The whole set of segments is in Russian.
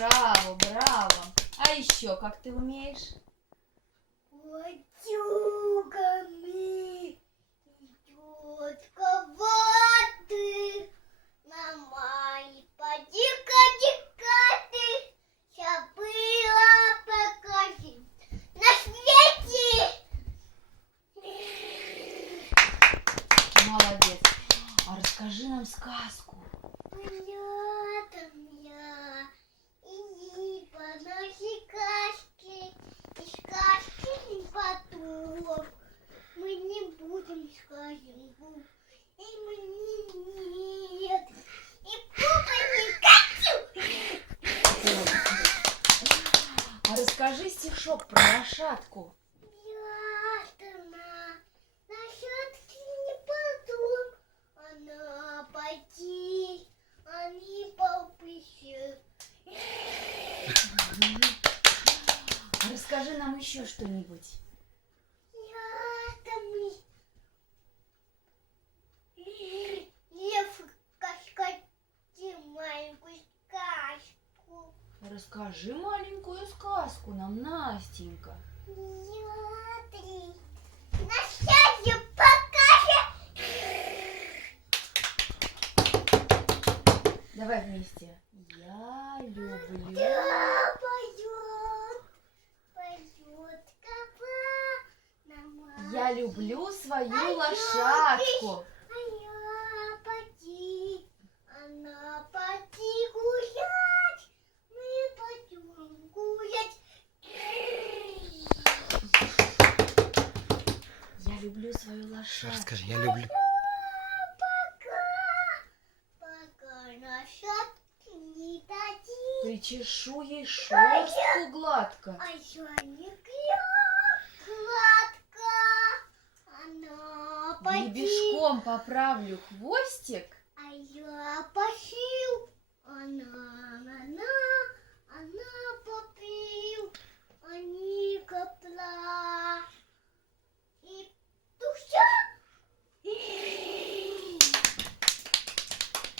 Браво, браво. А еще как ты умеешь? Утюгами. Нам сказку. Рядом я и по нашей кашке, и сказки не потом. Мы не будем сказку, и мы не нет, и папа не хочу. А расскажи стишок про лошадку. Рядом на шатке не потом, она пойти, они попищут. А расскажи нам еще что-нибудь. Маленькую сказку. Расскажи маленькую сказку нам, Настенька. Смотри, на счастье покажет. Давай вместе. Я люблю. Я люблю свою А лошадку. А я поди, она поди гулять, мы пойдем гулять. Я люблю свою лошадку. Расскажи, я люблю. Пока, пока на шапке не дадим, Причешу ей шерстку гладко. а я не клёв, гладко, она поди. Гребешком поправлю хвостик. А я пошил, она, она, она попил, они копла. И душа.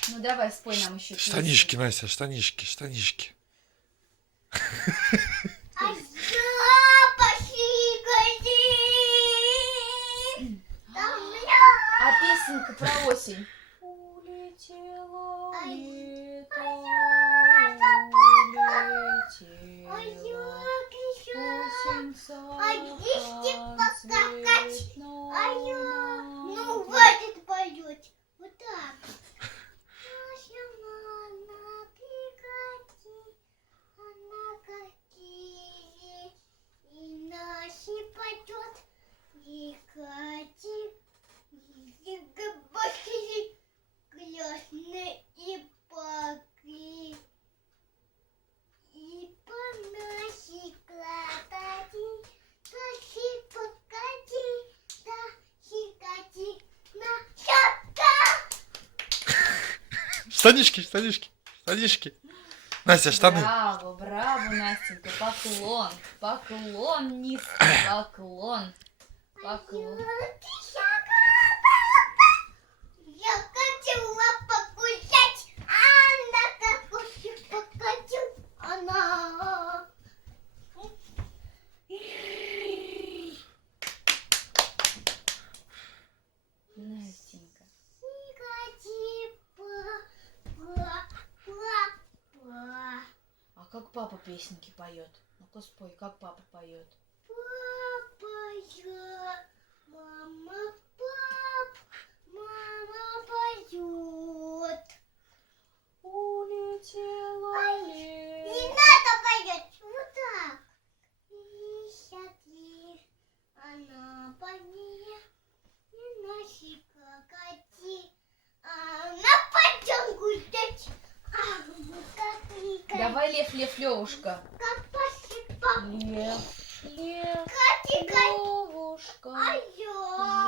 Ну давай спой нам еще. песню. Штанишки, Настя, штанишки, штанишки. А я пошли годи. Там А песенка про осень. Улетела А я- лето, А улетела я кричала. осень А листья покакать. цветная А я, ну, на хватит поет. Вот так. Наша мама прекрати, она катили, и наши пойдет, и кати, и габахи, грязные и паки. И по нашей кладати, наши покати, да, хикати, на шапка. Штанишки, штанишки, штанишки. Настя, штаны. Браво, браво, Настенька, поклон, поклон, низкий поклон, поклон. Я хотела погулять, а она как уж покатил, она. Настенька. Никати, па, па, па, па. А как папа песенки поет? Ну-ка спой, как папа поет. Папа, я, Лев-левушка. Лев-левушка. А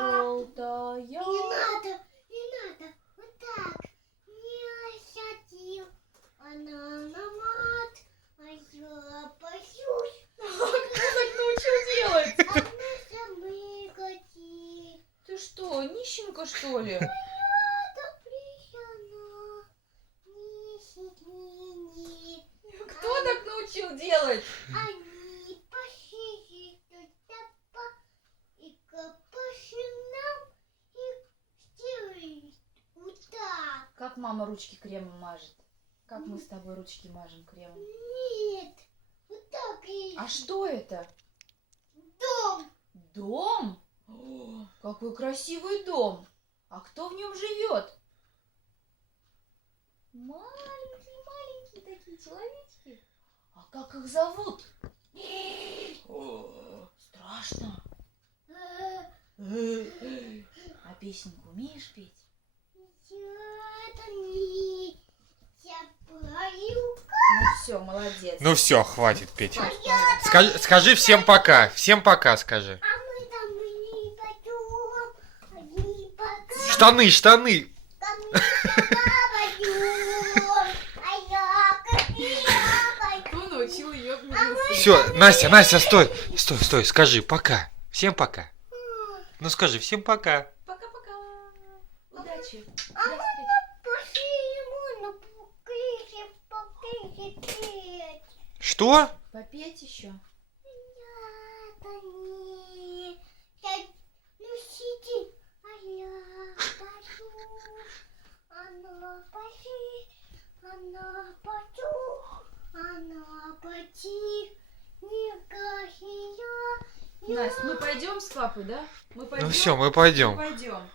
Желтая. Не надо, не надо. Вот так. Не садил. Она на мат. А я боюсь. Как так научил делать? Она сама Ты что, нищенка, что ли? Ручки кремом мажет? Как мы с тобой ручки мажем кремом? Нет, вот так и А что это? дом. Дом? О, какой красивый дом! А кто в нем живет? Маленькие, маленькие такие человечки. А как их зовут? О, страшно. Э, А песенку умеешь петь? Это не я пою. Ну все, молодец. Ну все, хватит пожалуйста. Скажи, скажи всем пока. Всем пока скажи. А мы там не пойдем. Не пока. Штаны, штаны. А Все, Настя, Настя, стой. Стой, стой, скажи пока. Всем пока. Ну скажи всем пока. Пока-пока. Удачи. А До мы встречи. пошли ему на покрысе, покрысе петь. Что? Попеть еще. Это не... Я... Ну сиди, а я пойду. Она пошли, она пойду, она пойти. Не я. Настя, мы пойдем с папой, да? Мы пойдем. Ну все, мы Мы пойдем. пойдем.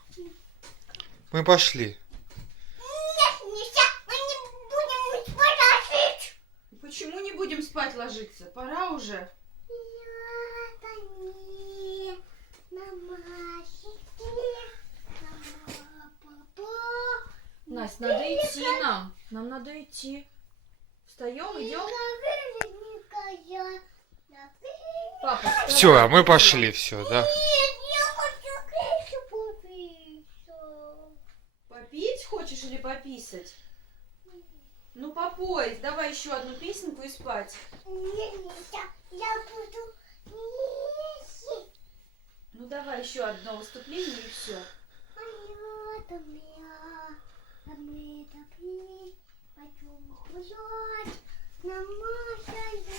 Мы пошли. Нет, нельзя, мы не будем спрашивать. Почему не будем спать ложиться? Пора уже. Настя, надо идти нам. Нам надо идти. Встаем, идем. Папа. Все, а мы пошли, все, да? Попить хочешь или пописать? Ну попой, давай еще одну песенку и спать. Я буду есть. Ну давай еще одно выступление и все. А я там я, а мы так пойдем гулять на Маша Я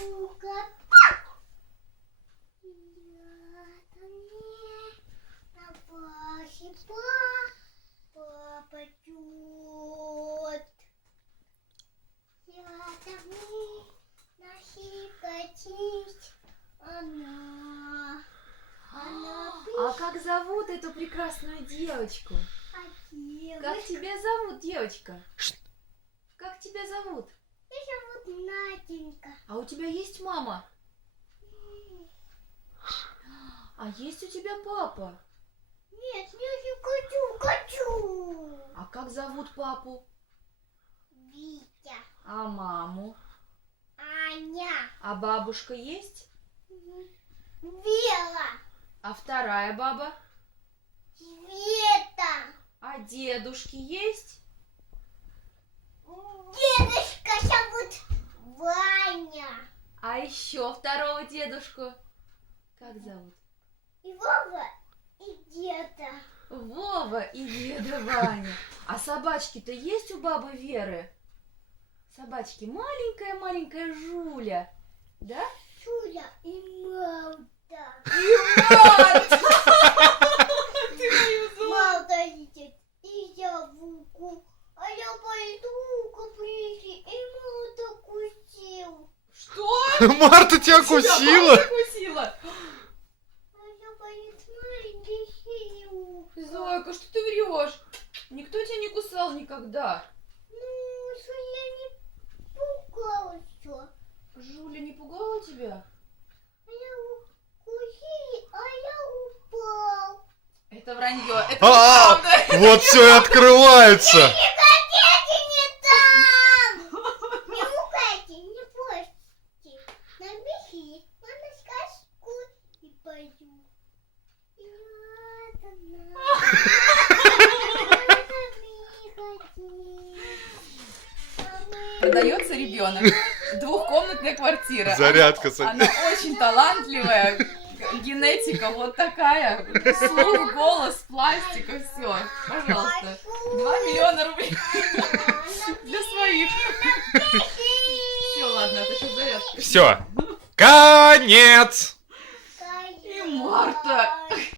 там не на ваши папа идет. Я там не насикатить. Она, она А как зовут эту прекрасную девочку? приходила. Как тебя зовут, девочка? Как тебя зовут? Меня зовут Наденька. А у тебя есть мама? А есть у тебя папа? Нет, я не хочу, хочу. А как зовут папу? Витя, А маму? Аня, А бабушка есть? Вера, А вторая баба? Света, А дедушки есть? дедушка зовут Ваня. А еще второго дедушку? Как зовут? И Вова, и деда. Вова и деда Ваня. А собачки-то есть у бабы Веры? Собачки маленькая-маленькая Жуля. Да? Чуля и Малта. Ты мою Малта едет и яблоку. А я пойду к Плисе, и Малта кусил. Что? Марта тебя Тебя кусила? мама укусила? А я пойду маленький сил. Зайка, что ты врешь? Никто тебя не кусал никогда. Ну, что я не пугался. Жуля не пугала тебя? А я укусил, а я упал. Это вранье. Это А, неправда. Вот все и открывается. Квартира. Зарядка, Она, она очень талантливая. Генетика вот такая. Слух, голос, пластика, все. Пожалуйста. Два миллиона рублей для своих. Все, ладно, это сейчас зарядка. Все. Конец. И Марта.